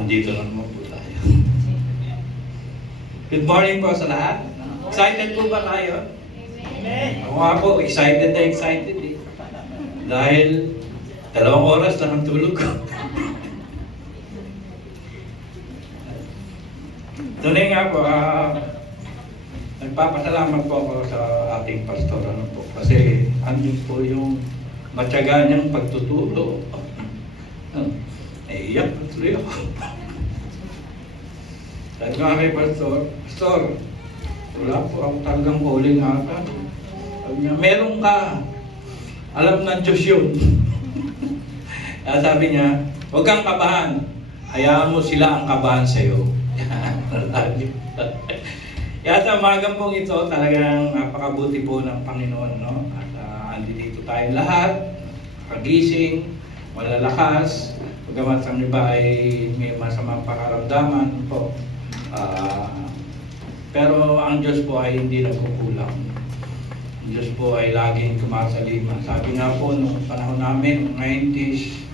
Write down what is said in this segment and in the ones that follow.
andito na naman po tayo. Good morning po sa lahat. Excited po ba tayo? Ako nga po, excited na excited eh. Dahil 2 oras lang ang tulog ko. Tunay nga po, nagpapasalamat po ako sa ating pastor po. Kasi andun po yung matyaga niyang pagtuturo. Naiiyak na tuloy ako. Sabi nga kay Pastor, wala po ako talagang calling ata. Sabi niya, meron ka. Alam ng Diyos yun. Kaya sabi niya, huwag kang kabahan. Hayaan mo sila ang kabahan sa'yo. Kaya sa umagang pong ito, talagang napakabuti po ng Panginoon. No? At andito tayo lahat, kagising, malalakas. Pagkamat ang iba ay may masamang pakaramdaman po. Pero ang Diyos po ay hindi nagkukulang. Ang Diyos po ay laging kumasalima. Sabi nga po nung panahon namin, 90s,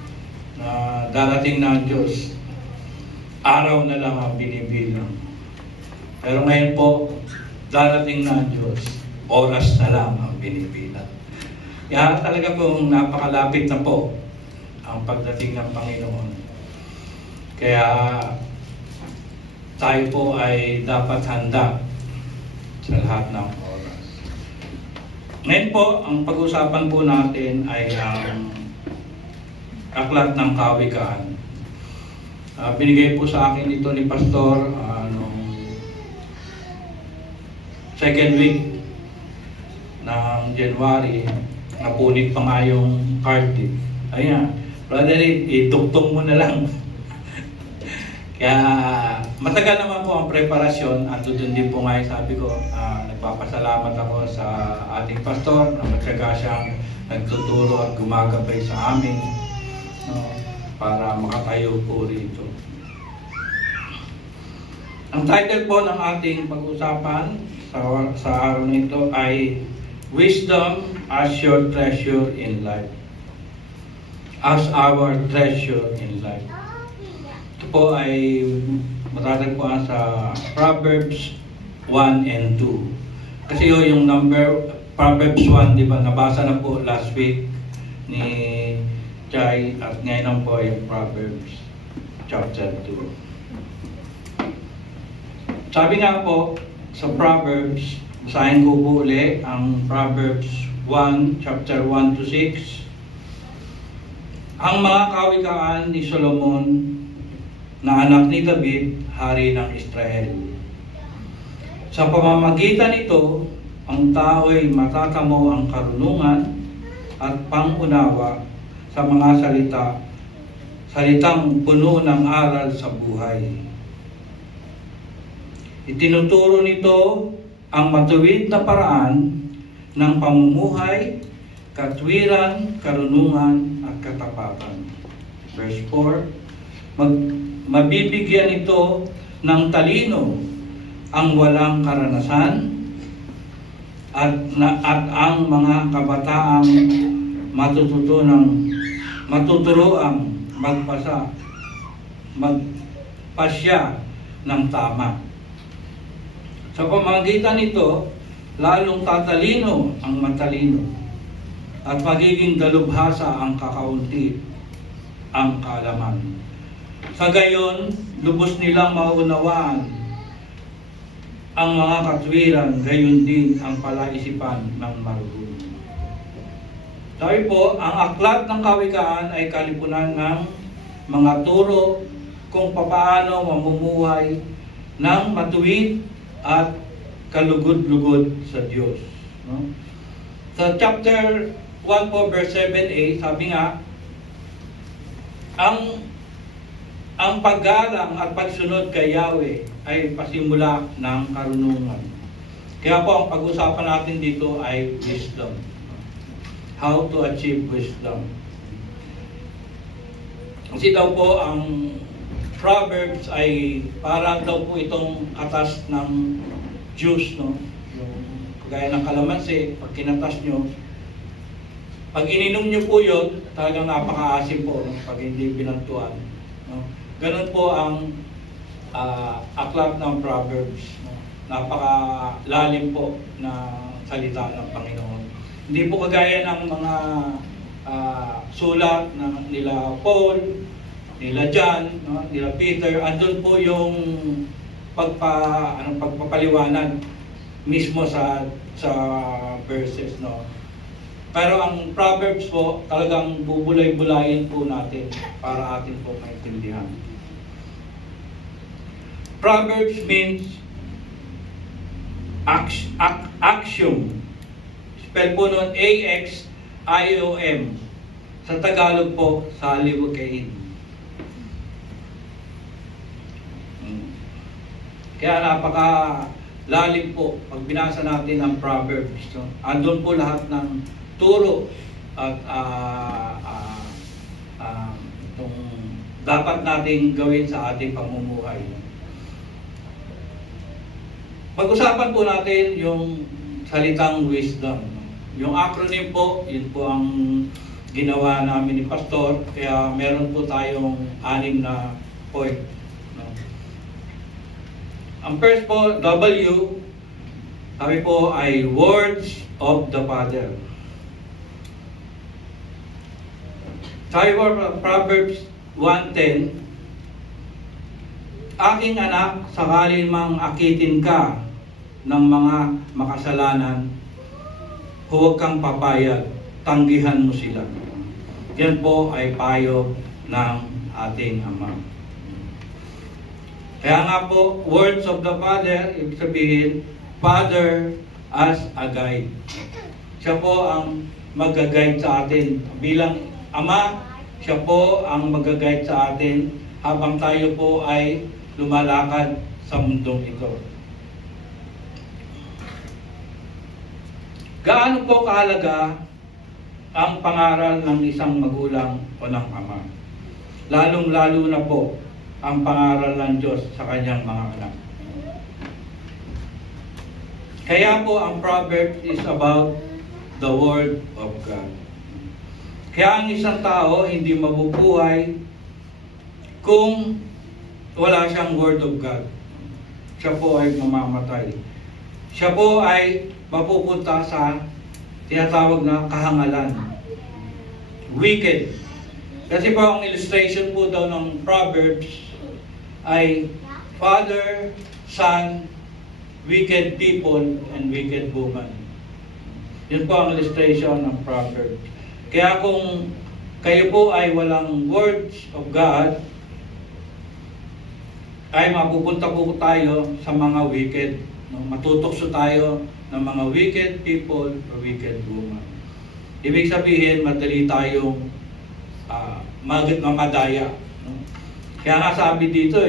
na darating na ang Diyos, araw na lang ang binibilang. Pero ngayon po, darating na ang Diyos, oras na lang ang binibilang. Kaya talaga pong napakalapit na po ang pagdating ng Panginoon. Kaya tayo po ay dapat handa sa lahat ng oras. Ngayon po, ang pag-usapan po natin ay ang aklat ng kawikaan. Binigay po sa akin ito ni Pastor noong second week ng January. Napunit pa nga yung card. Ayan. Brother, itugtong mo na lang. Kaya matagal naman po ang preparasyon at doon din po nga sabi ko, nagpapasalamat ako sa ating pastor na matyaga siyang nagtuturo at gumagabay sa amin para makatayo po rito. Ang title po ng ating pag-usapan sa araw na ito ay Wisdom as your treasure in life. As our treasure in life. Ito po ay matatagpuan sa Proverbs 1 and 2. Kasi yung Proverbs 1, di ba, nabasa na po last week ni Chay at ngayon po yung Proverbs chapter 2. Sabi nga po sa Proverbs, basahin ko po ulit ang Proverbs 1, chapter 1 to 6. Ang mga kawikaan ni Solomon na anak ni David, hari ng Israel. Sa pamamagitan nito, ang tao ay matatamo ang karunungan at pangunawa sa mga salitang puno ng aral sa buhay. Itinuturo nito ang matuwid na paraan ng pamumuhay, katwiran, karunungan at katapatan. Verse 4, mabibigyan ito ng talino ang walang karanasan at ang mga kabataang matuturoang magpasya ng tama. Sa pamamagitan nito, lalong tatalino ang matalino at magiging dalubhasa ang kakaunti ang kaalaman. Sa gayon, lubos nilang maunawaan ang mga katwiran, gayon din ang palaisipan ng marunong. Sabi po, ang aklat ng kawikaan ay kalipunan ng mga turo kung papaano mamumuhay ng matuwid at kalugod-lugod sa Diyos. No? Sa chapter 1 po, verse 7a, sabi nga, ang paggalang at pagsunod kay Yahweh ay pasimula ng karunungan. Kaya po ang pag-usapan natin dito ay wisdom. How to achieve wisdom. Kasi daw po ang Proverbs ay parang daw po itong atas ng juice, no? Yung kagaya ng kalamansi, pag kinatas nyo, pag ininom nyo po yun, talagang napakaasim po, no? Pag hindi binantuan. No? Ganun po ang aklat ng Proverbs. No? Napakalalim po na salita ng Panginoon. Hindi po kagaya ng mga sulat ng nila Paul, nila John, no? Nila Peter. Andun po yung pagpapaliwanag mismo sa verses, no. Pero ang Proverbs po talagang bubulay-bulayin po natin para atin po maintindihan. Proverbs means axiom. Spell po nun A-X-I-O-M. Sa Tagalog po, saliwakain. Kaya napakalalim po pag binasa natin ang Proverbs. No? Andun po lahat ng turo at itong dapat nating gawin sa ating pamumuhay. Pag-usapan po natin yung salitang wisdom. Yung acronym po, yun po ang ginawa namin ni Pastor. Kaya meron po tayong 6 na point. No? Ang first po, W, sabi po ay words of the Father. Sabi po Proverbs 1:10, aking anak, sakali mang akitin ka ng mga makasalanan, huwag kang papayag, tanggihan mo sila. Yan po ay payo ng ating Ama. Kaya nga po, words of the Father, ibig sabihin, Father as a guide. Siya po ang mag-guide sa atin. Bilang Ama, siya po ang mag-guide sa atin habang tayo po ay lumalakad sa mundong ito. Gaano po kahalaga ang pangaral ng isang magulang o ng ama? Lalong-lalo na po ang pangaral ng Diyos sa kanyang mga anak. Kaya po ang Proverbs is about the Word of God. Kaya ang isang tao hindi mabubuhay kung wala siyang Word of God. Siya po ay mamamatay. Siya po ay mapupunta sa tinatawag na kahangalan. Wicked. Kasi po ang illustration po daw ng Proverbs ay father, son, wicked people, and wicked woman. Yun po ang illustration ng Proverbs. Kaya kung kayo po ay walang words of God, ay mapupunta po tayo sa mga wicked. No? Matutokso tayo ng mga wicked people o wicked woman. Ibig sabihin, madali tayong mamadaya. No? Kaya nga sabi dito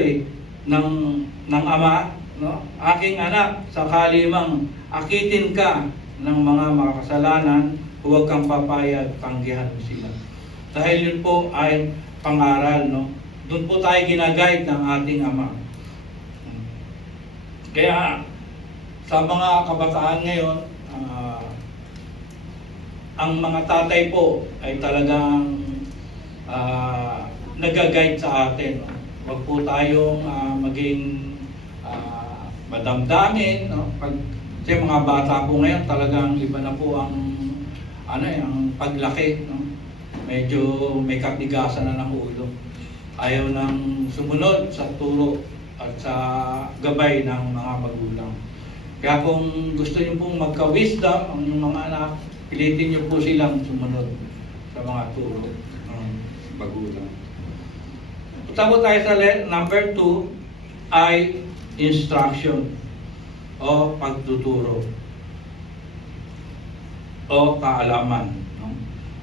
ng ama, no? Aking anak, sakali mang akitin ka ng mga makasalanan, huwag kang papayag, tanggihan mo sila. Dahil yun po ay pangaral, no? Doon po tayo ginaguide ng ating ama. Kaya sa mga kabataan ngayon, ang mga tatay po ay talagang nag-guide sa atin. No? Huwag po tayong maging madamdamin. No? Kasi mga bata po ngayon talagang iba na po ang ang paglaki. No? Medyo may katigasan na ng ulo. Ayaw nang sumunod sa turo at sa gabay ng mga magulang. Kaya kung gusto niyo pong magka-wisdom ang inyong mga anak, pilitin niyo po silang sumunod sa mga turo ng magulang. Tapos tayo sa number 2 ay instruction o pagtuturo o kaalaman. No?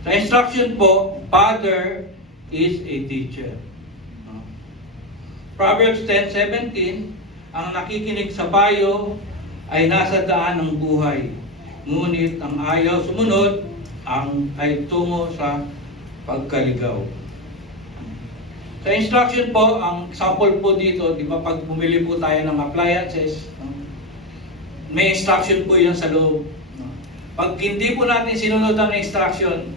Sa instruction po, father is a teacher. No? Proverbs 10:17, ang nakikinig sa payo ay nasa daan ng buhay, ngunit ang ayaw sumunod ay tungo sa pagkaligaw. Sa instruction po, ang sample po dito, di ba pag bumili po tayo ng appliances, no? May instruction po yan sa loob. No? Pag hindi po natin sinunod ang instruction,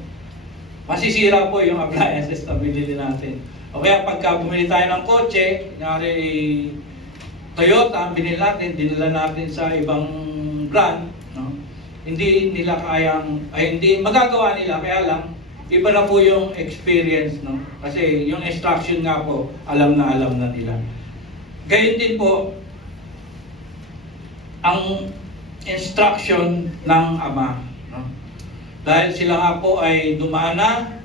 masisira po yung appliances na binili natin. O kaya pagka bumili tayo ng kotse, kunyari Toyota, ang binili natin, dinala natin sa ibang brand, no? Hindi nila kayang, ay hindi magagawa nila, kaya lang, iba na po yung experience, no? Kasi yung instruction nga po, alam na nila. Gayun din po, ang instruction ng Ama, no? Dahil sila nga po ay dumaan na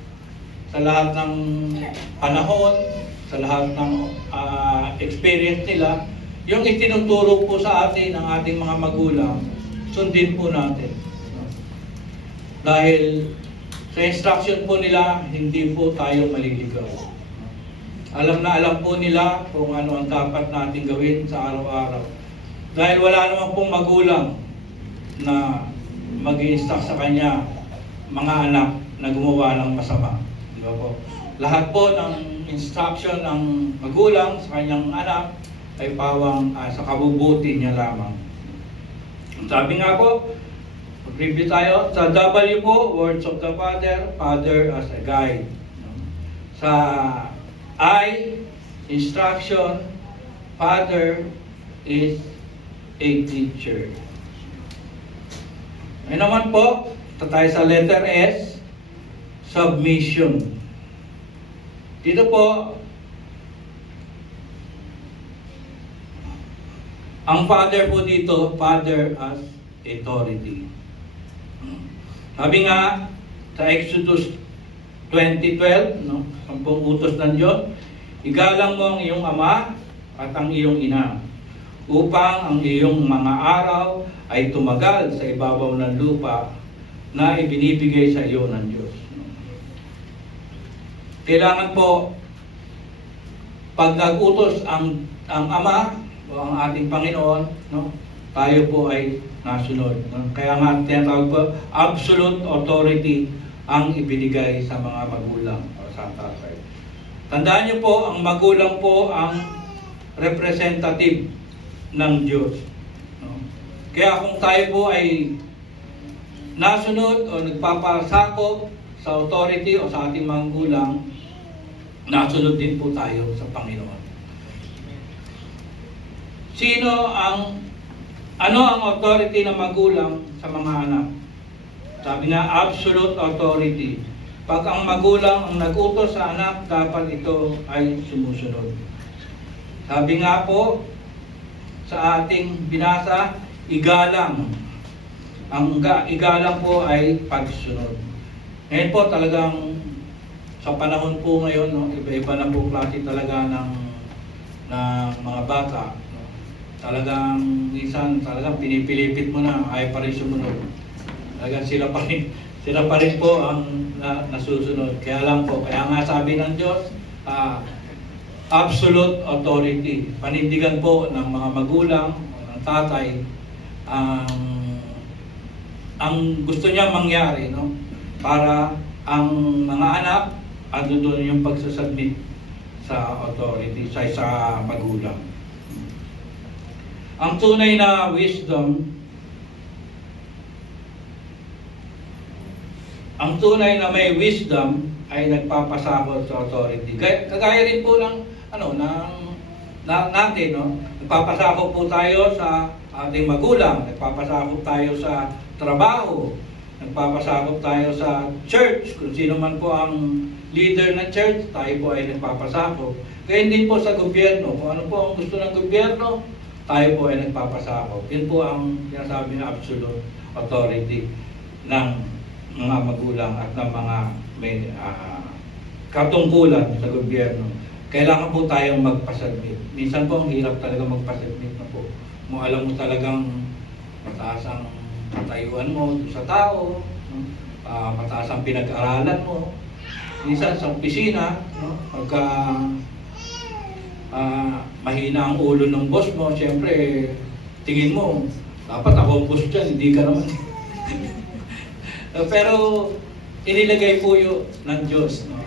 sa lahat ng panahon, sa lahat ng experience nila, yung itinuturo po sa atin ng ating mga magulang, sundin po natin. No? Dahil sa instruction po nila, hindi po tayo maliligaw. Alam na alam po nila kung ano ang dapat natin gawin sa araw-araw. Dahil wala naman pong magulang na mag-i-instruct sa kanya mga anak na gumawa ng masama. Di ba po? Lahat po ng instruction ng magulang sa kanyang anak ay pawang sa kabubuti niya lamang. Sabi nga po, mag-review tayo. Sa W po, words of the Father, Father as a guide. Sa I, instruction, Father is a teacher. Ngayon naman po, tayo sa letter S, submission. Dito po, ang Father po dito, Father as authority. Sabi nga sa Exodus 20:12, no, 10 utos ng Diyos, igalang mo ang iyong ama at ang iyong ina, upang ang iyong mga araw ay tumagal sa ibabaw ng lupa na ibinibigay sa iyo ng Diyos. Kailangan po, pag nag-utos ang Ama o ang ating Panginoon, no, tayo po ay nasunod. No? Kaya nga tinatawag po, absolute authority ang ibinigay sa mga magulang o sa tatay. Tandaan niyo po, ang magulang po ang representative ng Diyos. No? Kaya kung tayo po ay nasunod o nagpapasakop sa authority o sa ating magulang, nasunod din po tayo sa Panginoon. Ano ang authority ng magulang sa mga anak? Sabi nga, absolute authority. Pag ang magulang ang nag-utos sa anak, dapat ito ay sumusunod. Sabi nga po, sa ating binasa, igalang. Ang igalang po ay pagsunod. Ngayon po talagang sa panahon po ngayon, no, iba-iba na po klase talaga ng mga bata. No. Talagang minsan talagang pinipilipit mo na, ay pa rin sumunod. Talagang sila pa rin po ang nasusunod. Kaya lang po, kaya nga sabi ng Diyos, absolute authority. Panindigan po ng mga magulang o ng tatay ang gusto niya mangyari, no? Para ang mga anak ando doon yung pagsasubmit sa authority, sa magulang. Ang tunay na wisdom, ang tunay na may wisdom ay nagpapasakot sa authority. Kagaya rin po ng natin, no? Nagpapasakop po tayo sa ating magulang, nagpapasakop tayo sa trabaho, nagpapasakop tayo sa church, kung sino man po ang leader ng church, tayo po ay nagpapasakop. Kaya din po sa gobyerno, kung ano po ang gusto ng gobyerno, tayo po ay nagpapasakop. Yun po ang sinasabi na absolute authority ng mga magulang at ng mga may katungkulan sa gobyerno. Kailangan po tayong magpasubmit. Minsan po ang hirap talaga magpasubmit na po. Alam mo talagang mataas ang katayuan mo sa tao, no? Mataas ang pinag-aralan mo. Minsan sa opisina, no? Pagka mahina ang ulo ng boss mo, siyempre tingin mo, dapat ako ang boss dyan, hindi ka naman. Pero inilagay po yun ng Diyos, no?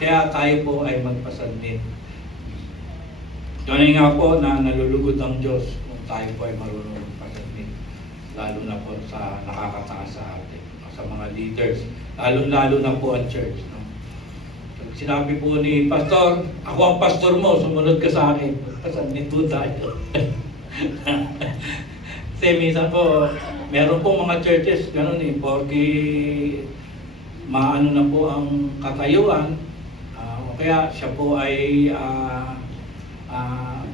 Kaya tayo po ay magpasubmit. Tunay nga po na nalulugod ang Diyos kung tayo po ay marunong magpasubmit. Lalo na po sa nakakataas sa atin, sa mga leaders. Lalo na po ang church. No? Sinabi po ni Pastor, ako ang pastor mo, sumunod ka sa akin. Kasabit po tayo. Kasi minsan po, meron po mga churches, gano'n eh, porque maano na po ang katayuan, o kaya siya po ay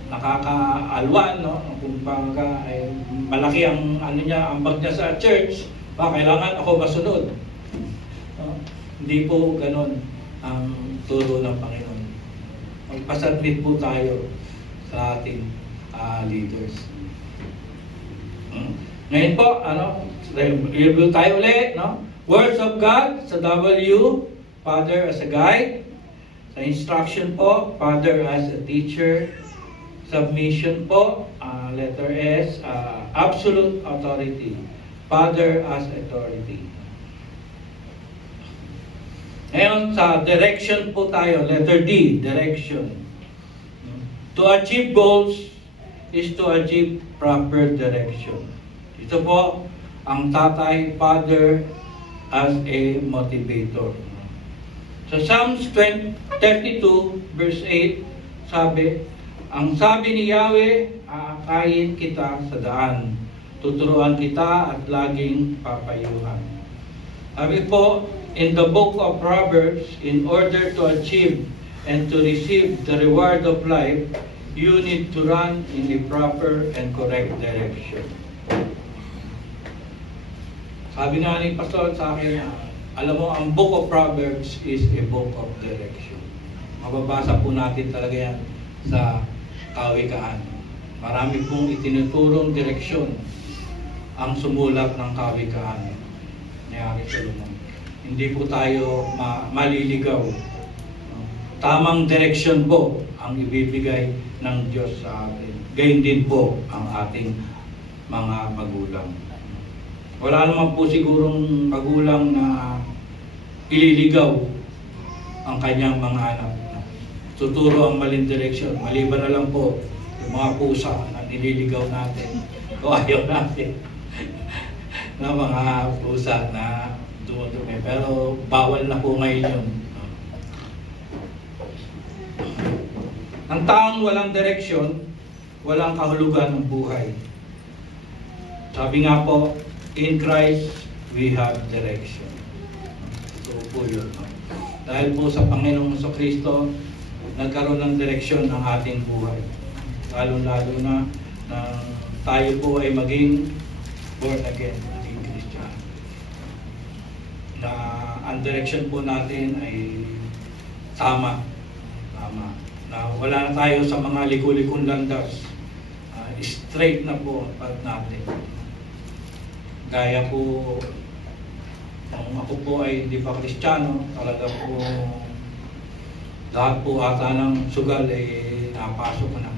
nakakaalwan, no? Kung baga ay malaki ang ano niya, ambag niya sa church, kailangan ako masunod. No? Hindi po gano'n ang turo ng Panginoon. Magpasubmit po tayo sa ating leaders. Ngayon po, review tayo ulit, no? Words of God sa W, Father as a guide. Sa instruction po, Father as a teacher. Submission po, letter S, absolute authority. Father as authority. Ngayon sa direction po tayo, letter D, direction. To achieve goals is to achieve proper direction. Ito po ang tatay, father as a motivator. Sa Psalms 32 verse 8, ang sabi ni Yahweh, aakayin kita sa daan, tuturuan kita at laging papayuhan. Sabi po, in the book of Proverbs, in order to achieve and to receive the reward of life, you need to run in the proper and correct direction. Sabi nga ni Pastor sa akin, alam mo, ang book of Proverbs is a book of direction. Mababasa po natin talaga yan sa Kawikaan. Marami pong itinuturong direksyon ang sumulat ng Kawikaan ni Ari Solomon. Hindi po tayo maliligaw. Tamang direksyon po ang ibibigay ng Diyos sa atin. Gayun din po ang ating mga magulang. Wala naman po sigurong magulang na ililigaw ang kanyang mga anak. Tuturo ang maling direksyon. Maliban na lang po yung mga pusa na nililigaw natin o ayaw natin na mga pusa na dumudumi. Pero bawal na po ngayon yun. Ang taong walang direksyon, walang kahulugan ng buhay. Sabi nga po, in Christ, we have direction. So po yun. Dahil po sa Panginoong Kristo, nagkaroon ng direksyon ng ating buhay. Lalo-lalo na tayo po ay maging born again, maging Christian. Na ang direksyon po natin ay tama. Na wala na tayo sa mga liku-likong landas. Straight na po ang path natin. Gaya po, kung ako po ay hindi pa Kristiyano, talaga po lahat po ata ng sugal ay napasok ko na.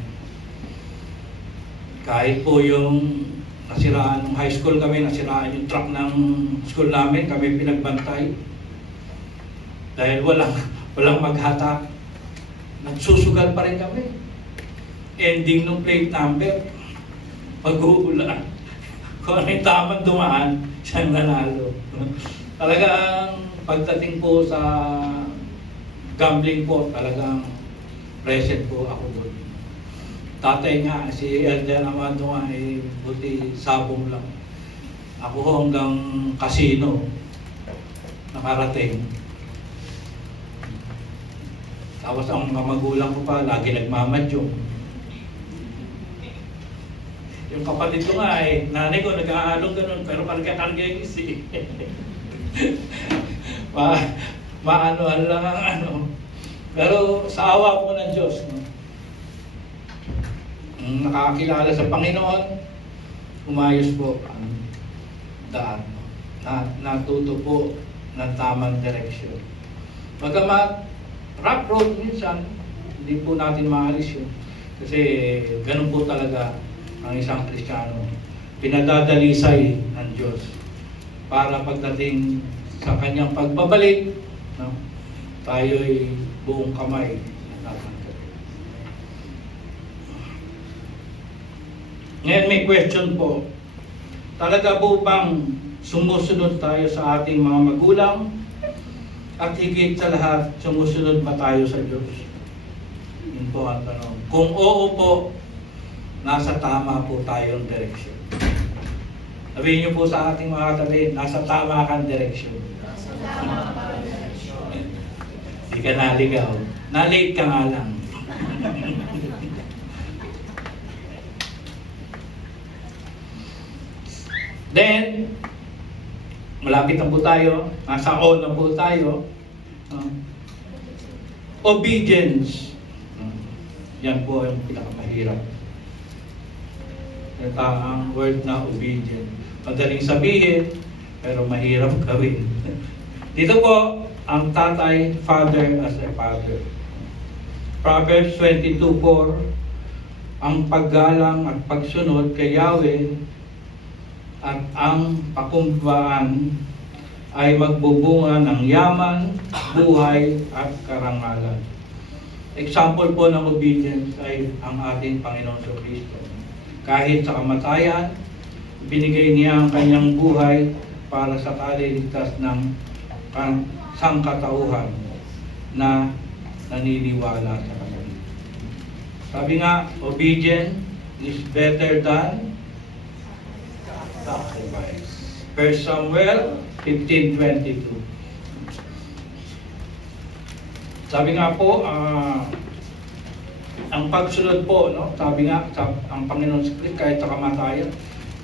Kahit po yung nasiraan ng high school kami, nasiraan yung truck ng school namin, kami pinagbantay. Dahil walang maghatak. Nagsusugal pa rin kami. Ending ng plate number, pag-uulan. Kung ano yung tamang dumaan, siyang nanalo. Talagang pagdating po sa gambling po, talagang present po ako doon. Tatay nga, si Elder Amado nga, buti sabong lang. Ako hanggang casino nakarating. Tapos ang mga magulang ko pa, lagi nagmamadyong. Yung kapatid ko nga nanay ko nag-aalong ganun, pero karga-karga yung isi. Maano lang ang ano. Pero sa awa po ng Diyos, no? Nakakakilala sa Panginoon, umayos po ang daan. Natuto po ng tamang direksyon. Bagamat rough road minsan, hindi po natin maalis yun. Kasi ganun po talaga ang isang Kristiyano. Pinadadalisay ng Diyos para pagdating sa kanyang pagbabalik, no, tayo'y buong kamay natatanggap. Ngayon may question po. Talaga po bang sumusunod tayo sa ating mga magulang? At higit sa lahat, sumusunod ba tayo sa Diyos? Yun po ang tanong. Kung oo po, nasa tama po tayong direksyon. Sabihin niyo po sa ating mga katabi, nasa tama kang direksyon. Nasa tama kang direksyon. Hindi ka naligaw. Na-late ka nga lang. Then, malapit na po tayo. Nasa on na po tayo. Obedience. Yan po yung pinakamahirap. Ito ang word na obedient. Madaling sabihin, pero mahirap gawin. Dito po, ang tatay, father as a father. Proverbs 22:4, ang paggalang at pagsunod kay Yahweh at ang pakumbaan ay magbubunga ng yaman, buhay at karangalan. Example po ng obedience ay ang ating Panginoon Kristo. Kahit sa kamatayan, binigay niya ang kanyang buhay para sa kaliligtas ng sangkatauhan na naniniwala sa Kanya. Sabi nga, obedience is better than sacrifice. 1 Samuel 15:22. Sabi nga po, ang pagsunod po, no? Sabi nga, ang Panginoon sa Kristo, kahit sa kamatayan,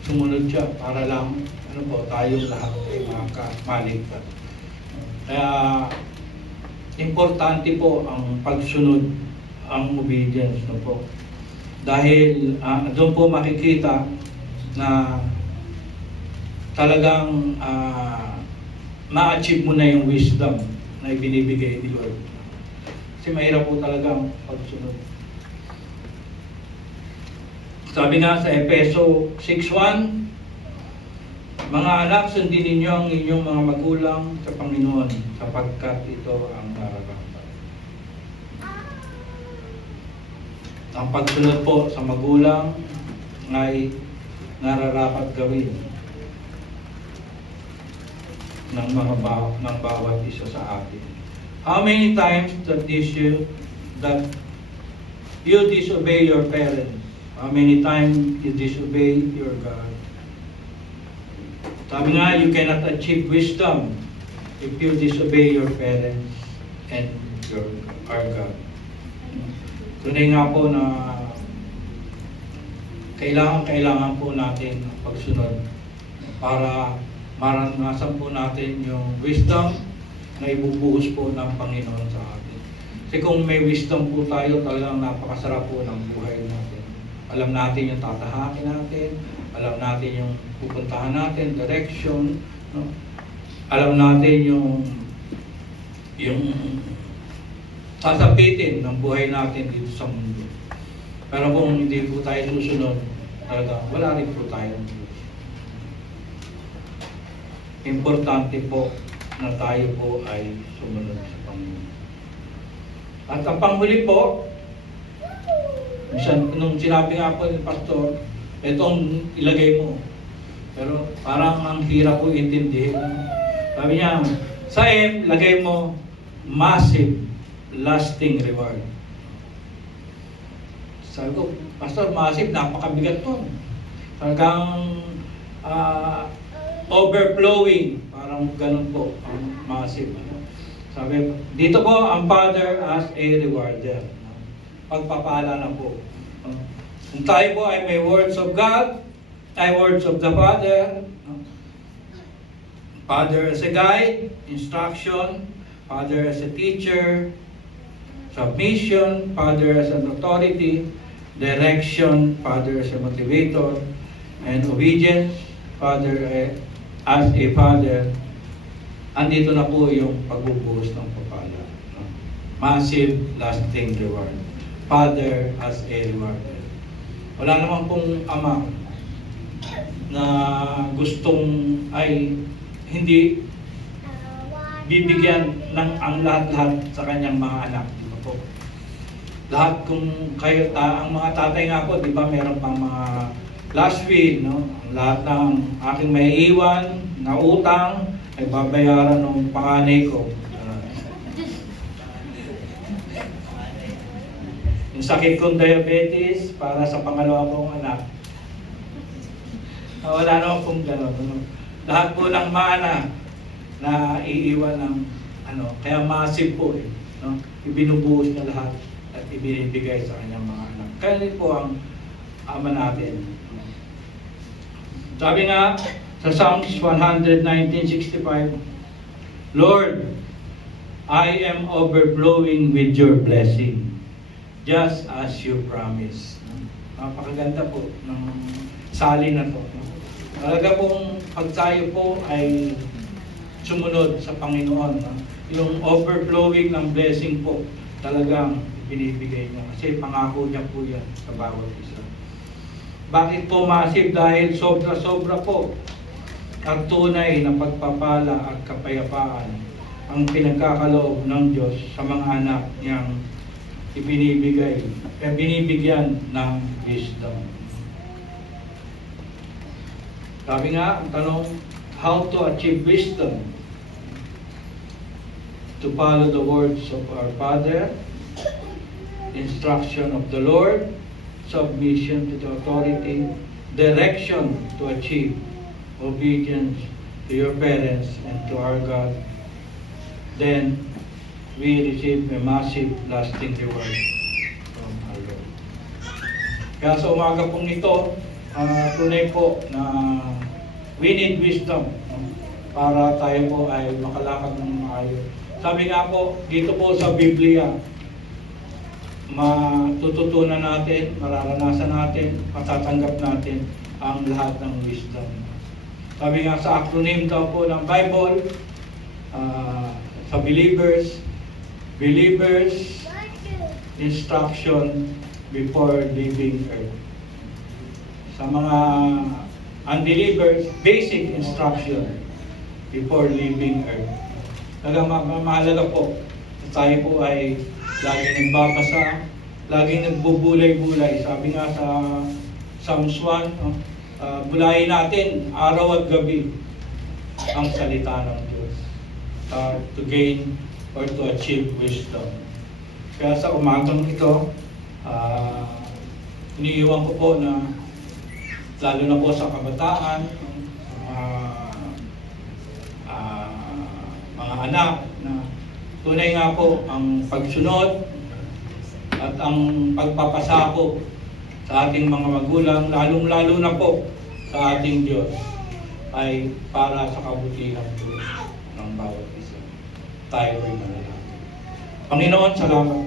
sumunod siya para lang, tayong lahat ay maligtas. Kaya, importante po ang pagsunod, ang obedience, no po. Dahil, doon po makikita na talagang ma-achieve mo na yung wisdom na ibinibigay ni Lord. Kasi mahirap po talaga ang pagsunod. Sabi nga sa Efeso 6:1, mga anak, sundin ninyo ang inyong mga magulang sa Panginoon sapagkat ito ang nararapat. Ang pagsunod po sa magulang ay nararapat gawin ng bawat isa sa atin. How many times that you disobey your parents? How many times you disobey your God? Sabi nga, you cannot achieve wisdom if you disobey your parents and our God. Tunay nga po na kailangan po natin ang pagsunod para maranasan po natin yung wisdom na ibubuhos po ng Panginoon sa atin. Kasi kung may wisdom po tayo, talagang napakasarap po ng buhay natin. Alam natin yung tatahakin natin, alam natin yung pupuntahan natin, direction, no? Alam natin yung sasapitin ng buhay natin dito sa mundo. Pero kung hindi po tayo susunod, talagang wala rin po tayo. Importante po na tayo po ay sumunod sa Panginoon. At ang panghuli po, nung sinabi nga po ni Pastor, itong ilagay mo. Pero parang ang hirap po intindihin. Sabi niya, sa M, lagay mo massive, lasting reward. Sabi ko, Pastor, massive, napakabigat to. Talagang overflowing, parang ganun po, ang massive. Sabi, dito po ang Father as a rewarder. Pagpapala na po. Kung tayo po ay may words of God, ay words of the Father, Father as a guide, instruction, Father as a teacher, submission, Father as an authority, direction, Father as a motivator, and obedience, Father as a Father. Andito na po yung pagbubuhos ng papala. Massive, lasting reward. Father as a rewarder. Wala naman pong ama na gustong ay hindi bibigyan ng ang lahat-lahat sa kanyang mga anak. Diba po? Lahat kung kayo, ang mga tatay nga po, di ba meron pang mga last will, no? Lahat ng aking may iwan na utang ay babayaran ng panganay ko. sakit kong diabetes para sa pangalawa kong anak. Wala naman pong gano'n. Ano. Lahat po ng mana na iiwan ng kaya massive po eh. No? Ibinubuhos na lahat at ibinibigay sa kanyang mga anak. Kaya rin po ang Ama natin. Sabi nga sa Psalms 119:65, Lord, I am overflowing with your blessing, just as you promised. Napakaganda po ng salin na to. Talaga pong pag tayo po ay sumunod sa Panginoon, yung overflowing ng blessing po talagang binibigay niya. Kasi pangako niya po yan sa bawat isa. Bakit po massive? Dahil sobra-sobra po ang tunay na pagpapala at kapayapaan ang pinagkakaloob ng Diyos sa mga anak niyang binibigyan ng wisdom. Sabi nga, ang tanong, how to achieve wisdom? To follow the words of our Father, instruction of the Lord, submission to the authority, direction to achieve obedience to your parents and to our God. Then we receive a massive lasting reward from our Lord. Kaya sa umaga pong ito, tunay po na we need wisdom para tayo po ay makalakad ng maayos. Sabi nga po, dito po sa Biblia, matututunan natin, mararanasan natin, matatanggap natin ang lahat ng wisdom. Sabi nga sa acronym daw po ng Bible, sa believers instruction before leaving earth. Sa mga unbelievers, basic instruction before leaving earth. Mahalaga po, tayo po ay laging nagbabasa, laging nagbubulay-bulay. Sabi nga sa Psalms 1, bulayin natin araw at gabi ang salita ng Diyos to gain or to achieve wisdom. Kaya sa umagang ito, iniiwan ko po na lalo na po sa kabataan, mga anak na tunay nga po ang pagsunod at ang pagpapasakop sa ating mga magulang, lalong-lalo na po sa ating Diyos, ay para sa kabutihan po ng bawat isa. Tayo ay manalangin. Panginoon, salamat